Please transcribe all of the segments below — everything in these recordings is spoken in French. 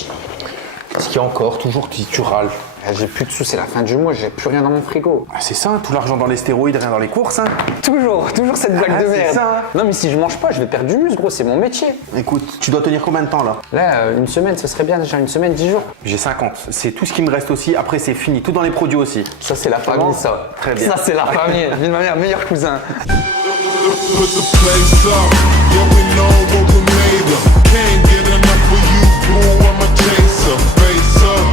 chier. Qu'est-ce qu'il y a encore? Toujours tu râles. J'ai plus de sous, c'est la fin du mois, j'ai plus rien dans mon frigo. Ah, c'est ça, tout l'argent dans les stéroïdes, rien dans les courses. Hein. Toujours cette blague de merde. C'est ça. Hein. Non mais si je mange pas, je vais perdre du muscle, gros, c'est mon métier. Écoute, tu dois tenir combien de temps là? Là, une semaine, ce serait bien déjà, une semaine, 10 jours. J'ai 50. C'est tout ce qui me reste aussi. Après, c'est fini. Tout dans les produits aussi. Ça, c'est la famille, ça. Très bien. Ça, c'est la famille. D'une manière, meilleur cousin. Put the place up, yeah we know what we made of. Can't get enough of you, boo, I'm a chaser. Face up,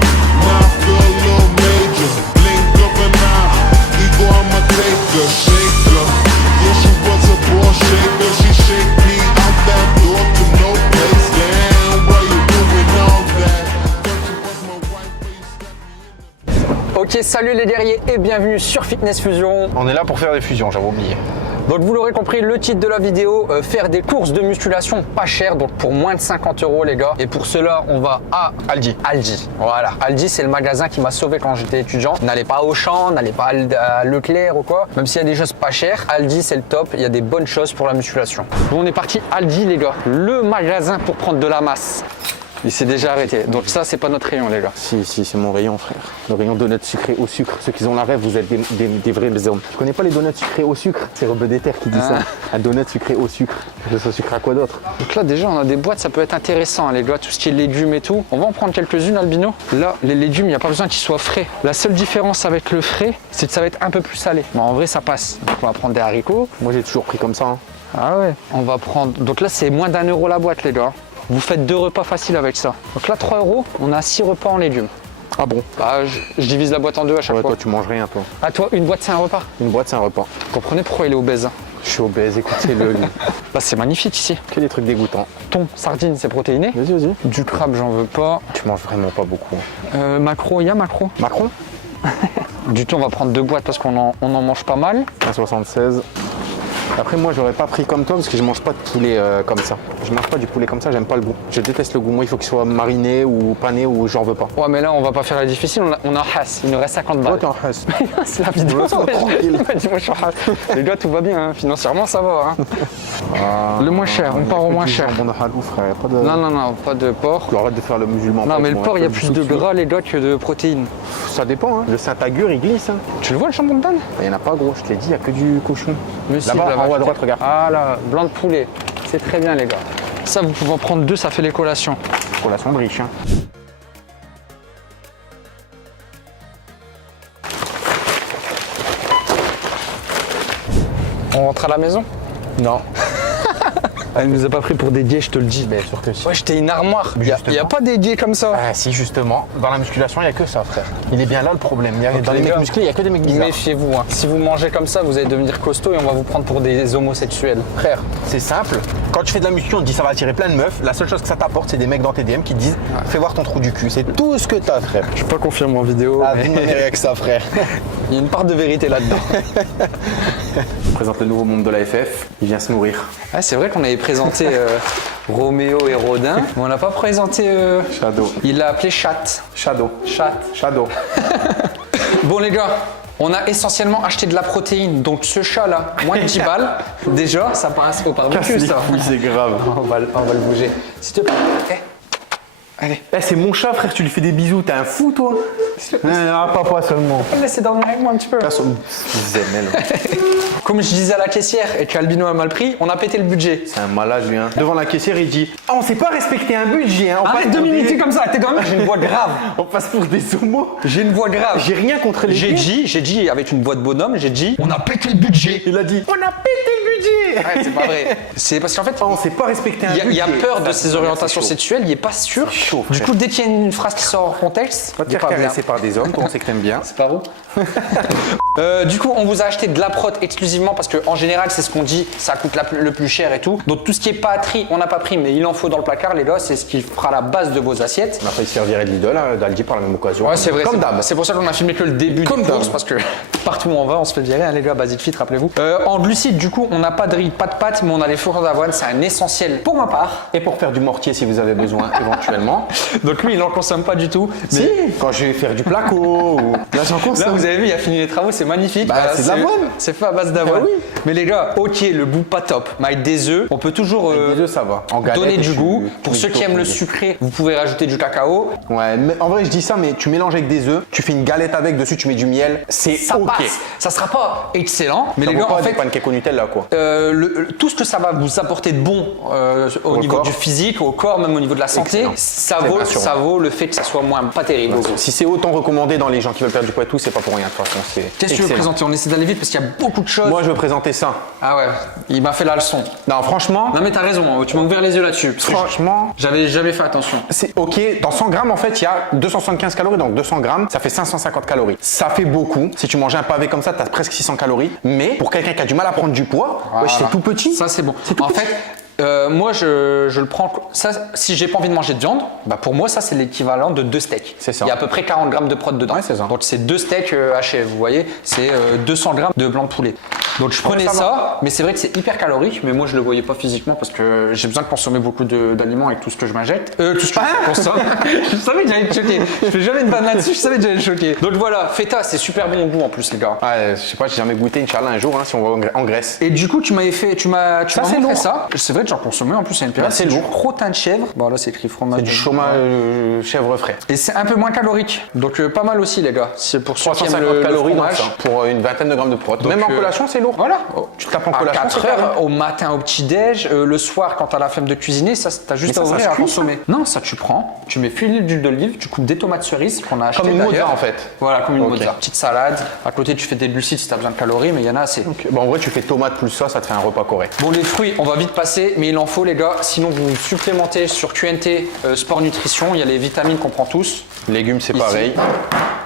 now I feel a little major. Blink of an eye, ego I'ma take her, shake her. Yeah, she was a ball shaker, she shake me out that door to no place. Damn, why you doing all that? Thought you was my wife, but you stuck me in the... Ok, salut les guerriers et bienvenue sur Fitness Fusion. On est là pour faire des fusions, j'avais oublié. Donc vous l'aurez compris, le titre de la vidéo, faire des courses de musculation pas chères, donc pour moins de 50 € les gars. Et pour cela, on va à Aldi. Aldi, voilà. Aldi, c'est le magasin qui m'a sauvé quand j'étais étudiant. N'allez pas au Auchan, n'allez pas à Leclerc ou quoi. Même s'il y a des choses pas chères, Aldi c'est le top. Il y a des bonnes choses pour la musculation. Donc on est parti Aldi les gars, le magasin pour prendre de la masse. Il s'est déjà arrêté. Donc ça, c'est pas notre rayon les gars. Si, c'est mon rayon, frère. Le rayon donuts sucrés au sucre. Ceux qui ont la rêve, vous êtes des vrais hommes. Je connais pas les donuts sucrés au sucre. C'est Robbe des Terres qui dit ça. Un donut sucré au sucre. Je sais sucré à quoi d'autre? Donc là déjà on a des boîtes, ça peut être intéressant hein, les gars, tout ce qui est légumes et tout. On va en prendre quelques-unes Albino. Là les légumes, il n'y a pas besoin qu'ils soient frais. La seule différence avec le frais, c'est que ça va être un peu plus salé. Mais en vrai ça passe. Donc on va prendre des haricots. Moi j'ai toujours pris comme ça. Hein. Ah ouais. On va prendre. Donc là c'est moins d'1 € la boîte les gars. Vous faites 2 repas faciles avec ça. Donc là 3 €, on a 6 repas en légumes. Ah bon? Bah je divise la boîte en deux à chaque Ouais, fois. toi tu manges rien toi. Ah toi une boîte c'est un repas. Une boîte c'est un repas. Vous comprenez pourquoi il est obèse hein. Je suis obèse, écoutez-le. Bah c'est magnifique ici. Que des trucs dégoûtants. Thon, sardine c'est protéiné. Vas-y. Du crabe j'en veux pas. Tu manges vraiment pas beaucoup. Macro, il y a macro. Macron? Du thon on va prendre 2 boîtes parce qu'on en mange pas mal. 1,76. Après moi j'aurais pas pris comme toi parce que je mange pas de poulet comme ça. Je mange pas du poulet comme ça, j'aime pas le goût. Je déteste le goût. Moi il faut qu'il soit mariné ou pané ou j'en veux pas. Ouais mais là on va pas faire la difficile, on a Haas, il nous reste 50 balles. Toi t'es en hasse. C'est la vidéo. Laisse-moi tranquille. Moi je suis Haas. Les gars tout va bien, hein. Financièrement ça va. Hein. Le moins cher, on part au moins cher. Bon de halou frère, pas de... Non, pas de porc. Arrête de faire le musulman. Non mais le porc il y a plus de gras les gars que de protéines. Ça dépend hein. Le Saint-Agur il glisse hein. Tu le vois le jambon de Dan? Il y en a pas gros, je te l'ai dit, il y a que du cochon. Mais si, Là-bas en haut à droite regarde. Ah là, blanc de poulet. C'est très bien les gars. Ça vous pouvez en prendre 2, ça fait les collations. Collation de riche hein. On rentre à la maison? Non. Elle nous a pas pris pour des gays, je te le dis. Bien sûr que si. Ouais, j'étais une armoire. Il y a pas des gays comme ça. Ah si justement, dans la musculation il y a que ça frère. Il est bien là le problème. Dans les les mecs gars, musclés il y a que des mecs bizarres. Méfiez-vous. Hein. Si vous mangez comme ça, vous allez devenir costaud et on va vous prendre pour des homosexuels. Frère, c'est simple. Quand tu fais de la muscu, on te dit ça va attirer plein de meufs. La seule chose que ça t'apporte, c'est des mecs dans tes DM qui te disent fais voir ton trou du cul. C'est tout ce que t'as, frère. Je peux pas confirmer en vidéo. Ah, mais vous n'avez rien que ça, frère. il y a une part de vérité là-dedans. On présente le nouveau monde de la FF. Il vient se nourrir. Ah, c'est vrai qu'on avait présenté Roméo et Rodin, mais on n'a pas présenté. Shadow. Il l'a appelé Chat. Shadow. Chat. Shadow. Bon les gars, on a essentiellement acheté de la protéine, donc ce chat là, moins de 10 balles. Déjà, ça passe au barbecue ça. c'est grave. On va le bouger. S'il te plaît. Allez. Eh, c'est mon chat, frère. Tu lui fais des bisous. T'es un fou, toi. Non, pas seulement. Laissez dormir avec moi un petit peu. Comme je disais à la caissière et qu'Albino a mal pris, on a pété le budget. C'est un malade, lui. Hein. Devant la caissière, il dit on sait pas respecter un budget. Hein. Arrête de m'imiter comme ça, t'es quand même. J'ai une voix grave. On passe pour des homos. J'ai une voix grave. J'ai rien contre les J'ai dit avec une voix de bonhomme, j'ai dit on a pété le budget. Il a dit on a pété le budget. Ouais, c'est pas vrai. C'est parce qu'en fait, On sait pas respecter un budget. il y a peur de ses orientations c'est chaud. sexuelles, il est pas sûr. chaud, Du frère. coup, dès qu'il y a une phrase qui sort en contexte, Va te il est faire pas bien. caresser par des hommes, toi on sait que t'aimes bien. C'est pas où Du coup, on vous a acheté de la prot exclusivement parce qu'en général, c'est ce qu'on dit, ça coûte le plus cher et tout. Donc tout ce qui est pas pris, on n'a pas pris, mais il en faut dans le placard, les gars, c'est ce qui fera la base de vos assiettes. On a failli se servir de Lidl, hein, d'Aldi par la même occasion. Ouais, c'est vrai. Comme d'hab. C'est pour ça qu'on a filmé que le début Comme des courses d'hab. parce que partout où on va, on se fait virer, hein, les gars, Basic Fit, rappelez-vous. En glucides, du coup, on n'a pas de riz, pas de pâtes, mais on a les flocons d'avoine, c'est un essentiel pour ma part. Et pour faire du mortier si vous avez besoin éventuellement. Donc lui, il n'en consomme pas du tout. Si, quand je vais faire du placo ou... Là j'en consomme. Là, vous avez vu, il a fini les travaux, c'est magnifique. Bah, c'est de l'avoine. C'est fait à base d'avoine. Bah oui. Mais les gars, ok, le goût pas top. Mais avec des œufs, on peut toujours Les œufs, ça va. En galette, donner du tu- goût. tu Pour mets ceux qui tout aiment le au sucré, vous pouvez rajouter du cacao. Ouais, mais en vrai, je dis ça, mais tu mélanges avec des œufs, tu fais une galette avec, dessus, tu mets du miel, c'est Ça ok. passe. Ça sera pas excellent, mais Ça les vaut gars, pas en des fait, pancakes au Nutella, quoi. tout ce que ça va vous apporter de bon au Au niveau corps. du physique, au corps, même au niveau de la santé, Excellent. ça C'est vaut, rassurant. ça vaut le fait que ça soit moins pas terrible. Si c'est autant recommandé dans les gens qui veulent perdre du poids et tout, c'est pas pour rien, de toute façon. C'est Qu'est-ce que tu veux excellent. présenter? On essaie d'aller vite parce qu'il y a beaucoup de choses. Moi, je veux présenter ça. Ah ouais, il m'a fait la leçon. Non, franchement, Non mais t'as raison, tu m'as ouvert les yeux là-dessus. parce que franchement, j'avais jamais fait attention. c'est ok. Dans 100 grammes, en fait, il y a 275 calories, donc 200 grammes, ça fait 550 calories. Ça fait beaucoup. Si tu manges un pavé comme ça, t'as presque 600 calories. Mais pour quelqu'un qui a du mal à prendre du poids, wesh, c'est tout petit. Ça c'est bon. tout En petit. fait, moi je le prends. Ça, si j'ai pas envie de manger de viande, bah pour moi ça c'est l'équivalent de 2 steaks. C'est ça. Il y a à peu près 40 grammes de prot dedans. Ouais, c'est ça. Donc c'est 2 steaks hachés, vous voyez, c'est 200 grammes de blanc de poulet. Donc je prenais ça ça, mais c'est vrai que c'est hyper calorique, mais moi je le voyais pas physiquement parce que j'ai besoin de consommer beaucoup d'aliments avec tout ce que je m'injecte. Tout ce que je consomme. Je savais que j'allais te choquer. Je fais jamais une vanne là-dessus, je savais que j'allais te choquer. Donc voilà, feta, c'est super bon au goût en plus les gars. Ouais, je sais pas, j'ai jamais goûté, Inch'Allah, un jour, hein, si on va en Grèce. Et du coup, tu m'avais fait, tu m'as c'est montré lourd. ça. C'est vrai que j'en consommais en plus à une période. Bah, c'est du lourd. crottin de chèvre. Bon, là, c'est écrit fromage. C'est du de- chômage chèvre frais. Et c'est un peu moins calorique. Donc, pas mal aussi, les gars. C'est pour ceux qui aiment 350 le calories donc fromage. ça, pour une vingtaine de grammes de prot. Même en collation, c'est lourd. Voilà. Tu te tapes en À collation. 4 c'est carré. heures, au matin, au petit-déj, le soir, quand t'as la flemme de cuisiner, ça, t'as juste Mais à ça ouvrir se à cuit, consommer. Non, ça, tu prends, tu mets une d'huile d'olive, tu coupes des tomates cerises qu'on a achetées. Comme une mozza, d'ailleurs. en fait. Voilà, comme une Ok. mozza. Petite salade. À côté, tu fais des glucides si t'as besoin de calories, mais il y en a assez. Ok. Bon, en vrai, tu fais tomate plus ça te fait un repas correct. Bon, les fruits, on va vite passer, mais il en faut, les gars. Sinon, vous supplémentez sur QNT Sport Nutrition. Il y a les vitamines qu'on prend tous. Légumes, c'est Ici. pareil.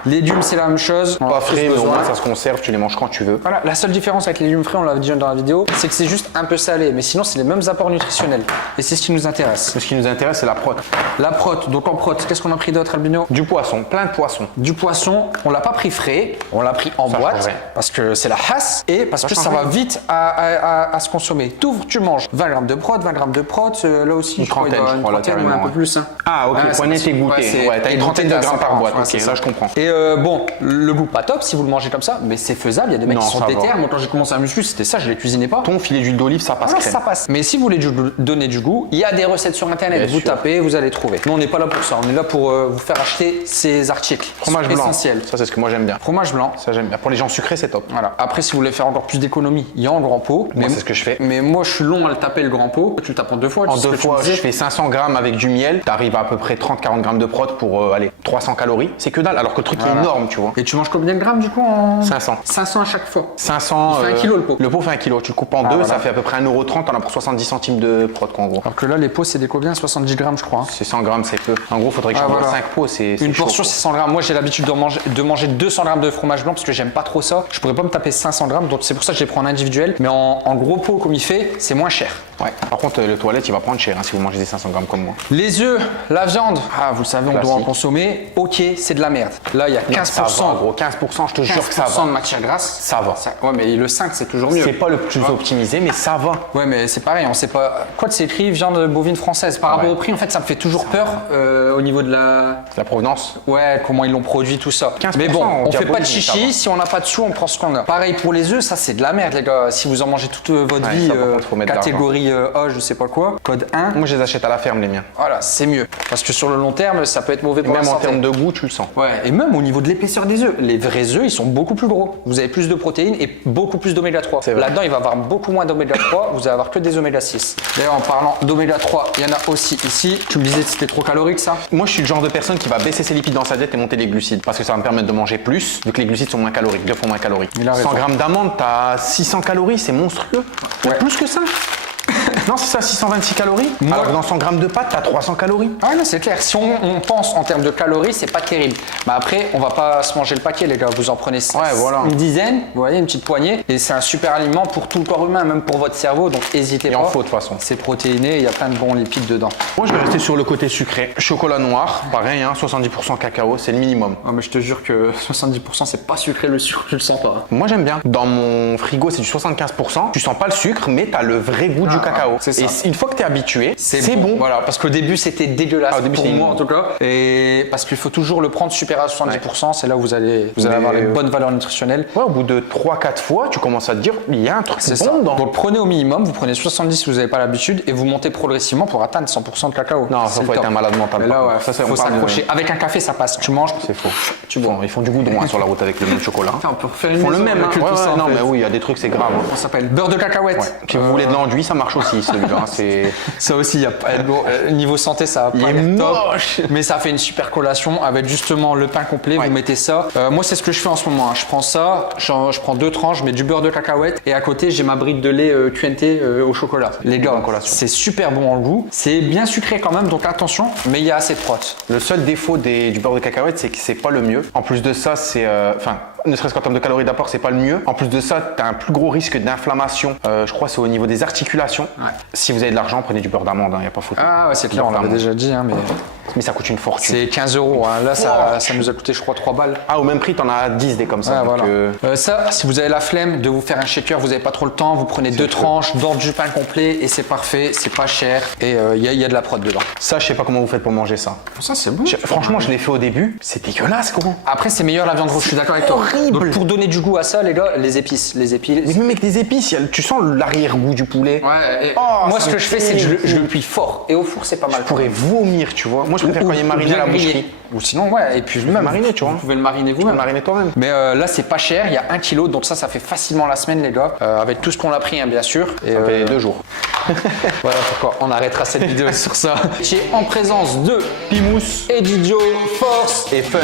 Légumes, c'est la même chose. On en a Pas tous frais, mais au besoin. moins ça se conserve, tu les manges quand tu veux. Voilà, la seule différence avec les légumes frais, on l'a dit dans la vidéo, c'est que c'est juste un peu salé. Mais sinon, c'est les mêmes apports nutritionnels. Et c'est ce qui nous intéresse. Ce qui nous intéresse, c'est la prot. La prot, donc en prot, qu'est-ce qu'on a pris d'autre, Albino? Du poisson, plein de poissons. Du poisson, on l'a pas pris frais, on l'a pris en Ça boîte change rien. parce que c'est la hasse et parce que change ça va rien. vite à se consommer. T'ouvres, tu manges 20 grammes de prot, 20 grammes de prot, là aussi Une je crois il trentaine, doit je une crois, là, trentaine, carrément, un peu ouais. plus. Hein. Ah, ok, Ouais, poignet c'est- et goûter. c'est- Ouais, t'as une trentaine de grammes par boîte. ouais, Ok, c'est là ça. je comprends. Et bon, le goût pas top si vous le mangez comme ça, mais c'est faisable. Il y a des mecs Non, qui sont ça va. déter. Moi, quand j'ai commencé à muscu, c'était ça, je les cuisinais pas. Ton filet d'huile d'olive, ça passe Ah, crème. ça passe. Mais si vous voulez donner du goût, il y a des recettes sur internet. Bien Vous sûr. tapez, vous allez trouver. Nous, on n'est pas là pour ça. On est là pour vous faire acheter ces articles. Fromage blanc. Essentiels. Ça, c'est ce que moi j'aime bien. Fromage blanc. Ça, j'aime bien. Pour les gens sucrés, c'est top. Voilà. Après, si vous voulez faire encore plus d'économie, il y a en grand pot. Moi, c'est ce que je fais. Mais moi, je suis long à le taper le grand pot. Tu le tapes en 2 fois. En c'est ce 2 que tu me fois, disais. je fais 500 grammes avec du miel. T'arrives à peu près 30-40 grammes de prot pour aller 300 calories. C'est que dalle, alors que le truc est Voilà. énorme, tu vois. Et tu manges combien de grammes du coup en 500. 500 à chaque fois. 500. Il fait 1 kilo, le pot. Le pot fait 1 kilo. Tu le coupes en deux, voilà. ça fait à peu près 1,30 €. T'en as pour 70 centimes de prot, quoi, en gros. Alors que là, les pots, c'est des combien? 70 grammes, je crois. Hein. C'est 100 grammes, c'est peu. En gros, faudrait que Ah, j'en voilà. 5 pots. C'est Une chaud, portion, quoi. c'est 100 grammes. Moi, j'ai l'habitude de manger 200 grammes de fromage blanc parce que j'aime pas trop ça. Je pourrais pas me taper 500 grammes, donc c'est pour ça que je les prends en individuel. Mais en gros pot, comme il fait, c'est moins cher. Ouais. Par contre, le toilette, il va prendre cher hein, si vous mangez des 500 grammes comme moi. Les œufs, la viande, vous le savez, on doit en Classique. consommer. Ok, c'est de la merde. Là, il y a 15%. Ça va, gros. 15%, je te jure que ça 15% va. de matière grasse. Ça va. Ouais, mais le 5, c'est toujours mieux. C'est pas le plus optimisé, mais ça va. Ouais, mais c'est pareil, on sait pas. Quoi de c'est écrit viande bovine française. Par rapport Ouais. au prix, en fait, ça me fait toujours peur au niveau de la. La provenance. Ouais, comment ils l'ont produit, tout ça. 15%, Mais bon, on fait diabolique, pas de mais ça chichi. va. Si on n'a pas de sous, on prend ce qu'on a. Pareil pour les œufs, ça c'est de la merde, les gars. Si vous en mangez toute votre Ouais, vie, ça, par contre, faut mettre de catégorie A, je sais pas quoi, code 1, Moi, je les achète à la ferme, les miens. voilà, c'est mieux. Parce que sur le long terme, ça peut être mauvais pour Même la en santé. termes de goût, tu le sens. Ouais, et même au niveau de l'épaisseur des œufs. Les vrais œufs, ils sont beaucoup plus gros. Vous avez plus de protéines et beaucoup plus d'oméga 3. C'est vrai. Là-dedans, il va y avoir beaucoup moins d'oméga 3. Vous allez avoir que des oméga 6. D'ailleurs, en parlant d'oméga 3, il y en a aussi ici. Tu me disais que c'était trop calorique, ça? Moi, je suis le genre de personne qui va baisser ses lipides dans sa diète et monter les glucides parce que ça va me permettre de manger plus, vu que les glucides sont moins caloriques, 2 fois moins caloriques. Il a raison. 100 grammes d'amandes, t'as 600 calories, c'est monstrueux. Ouais. Plus que ça. Non, c'est ça, 626 calories. Moi- Alors que dans 100 grammes de pâtes, t'as 300 calories. Ah non, c'est clair. Si on pense en termes de calories, c'est pas terrible. Mais après, on va pas se manger le paquet, les gars. Vous en prenez voilà. une dizaine, vous voyez, une petite poignée. Et c'est un super aliment pour tout le corps humain, même pour votre cerveau. Donc, n'hésitez Il pas. en faut de toute façon. C'est protéiné, il y a plein de bons lipides dedans. Moi, je vais rester sur le côté sucré. Chocolat noir, pareil, hein, 70% cacao, c'est le minimum. Ah, mais je te jure que 70% c'est pas sucré, le sucre, je le sens pas. Moi, j'aime bien. Dans mon frigo, c'est du 75%. Tu sens pas le sucre, mais t'as le vrai goût du cacao. cacao. C'est ça. Et une fois que tu es habitué, c'est bon. Voilà, parce qu'au début c'était dégueulasse Au début, pour c'était moi en immonde. tout cas. Et parce qu'il faut toujours le prendre supérieur à 70%, c'est là où vous allez avoir les bonnes valeurs nutritionnelles. Ouais, au bout de 3-4 fois, tu commences à te dire, il y a un truc C'est bon ça. dedans. Donc prenez au minimum, vous prenez 70 si vous n'avez pas l'habitude et vous montez progressivement pour atteindre 100% de cacao. Non, C'est ça le faut être top. un malade mental. Mais là, par ouais, contre. Ça, faut on parle de- s'accrocher. Avec un café, ça passe. Tu manges. C'est faux. Ils font du goudron sur la route avec le même chocolat. On peut refaire une Ils font le maison même. avec Hein. tout Ouais, ça, en non, fait. mais oui, il y a des trucs, c'est grave. Hein. Ça s'appelle beurre de cacahuète. Ouais. Si vous voulez de l'enduit, ça marche aussi celui-là. Hein. C'est Ça aussi, il y a pas, bon, niveau santé, ça va pas est l'air top, moche. mais ça fait une super collation avec justement le pain complet. Ouais. Vous mettez ça. Moi, c'est ce que je fais en ce moment. Hein. Je prends ça, je prends 2 tranches, je mets du beurre de cacahuète et à côté, j'ai ma brique de lait QNT au chocolat. Les gars, bonne collation. c'est super bon en goût. C'est bien sucré quand même, donc attention, mais il y a assez de prot. Le seul défaut du beurre de cacahuète, c'est que c'est pas le mieux. En plus de ça, c'est, ne serait-ce qu'en termes de calories d'apport, c'est pas le mieux. En plus de ça, tu as un plus gros risque d'inflammation. Je crois que c'est au niveau des articulations. Ouais. Si vous avez de l'argent, prenez du beurre d'amande, il n'y a pas photo. Ah ouais, c'est clair, on l'avait déjà dit, hein, Mais ça coûte une fortune. c'est 15 €. Hein. Là, ça nous a coûté, je crois, 3 balles. Ah, au même prix, t'en as 10 des comme ça. Ouais, donc, voilà. Ça, si vous avez la flemme de vous faire un shaker, vous n'avez pas trop le temps, vous prenez 2 tranches, d'ordre du pain complet et c'est parfait, c'est pas cher et il y a de la prod dedans. Ça, je sais pas comment vous faites pour manger ça. Ça, c'est bon. Franchement, je l'ai fait au début. C'est dégueulasse, gros. Après, c'est meilleur la viande rouge, je suis d'accord avec toi. horrible. Donc, pour donner du goût à ça, les gars, les épices. Mais même avec des épices, tu sens l'arrière-goût du poulet. Ouais, et Oh, moi, ça ce que me je fais, c'est que fait je le cuis fort et au four, c'est pas mal. Je pourrais vomir, tu vois. Moi, je préfère quand il est mariné à la boucherie. Ou sinon, ouais, et puis même mariner, tu vois. Vous pouvez le mariner vous-même. Mariner toi-même. Mais là, c'est pas cher, il y a 1 kg, donc ça fait facilement la semaine, les gars, avec tout ce qu'on a pris, hein, bien sûr. Et Ça fait 2 jours. voilà pourquoi on arrêtera cette vidéo sur ça. J'ai en présence de Pimous et Didio Force Et fun.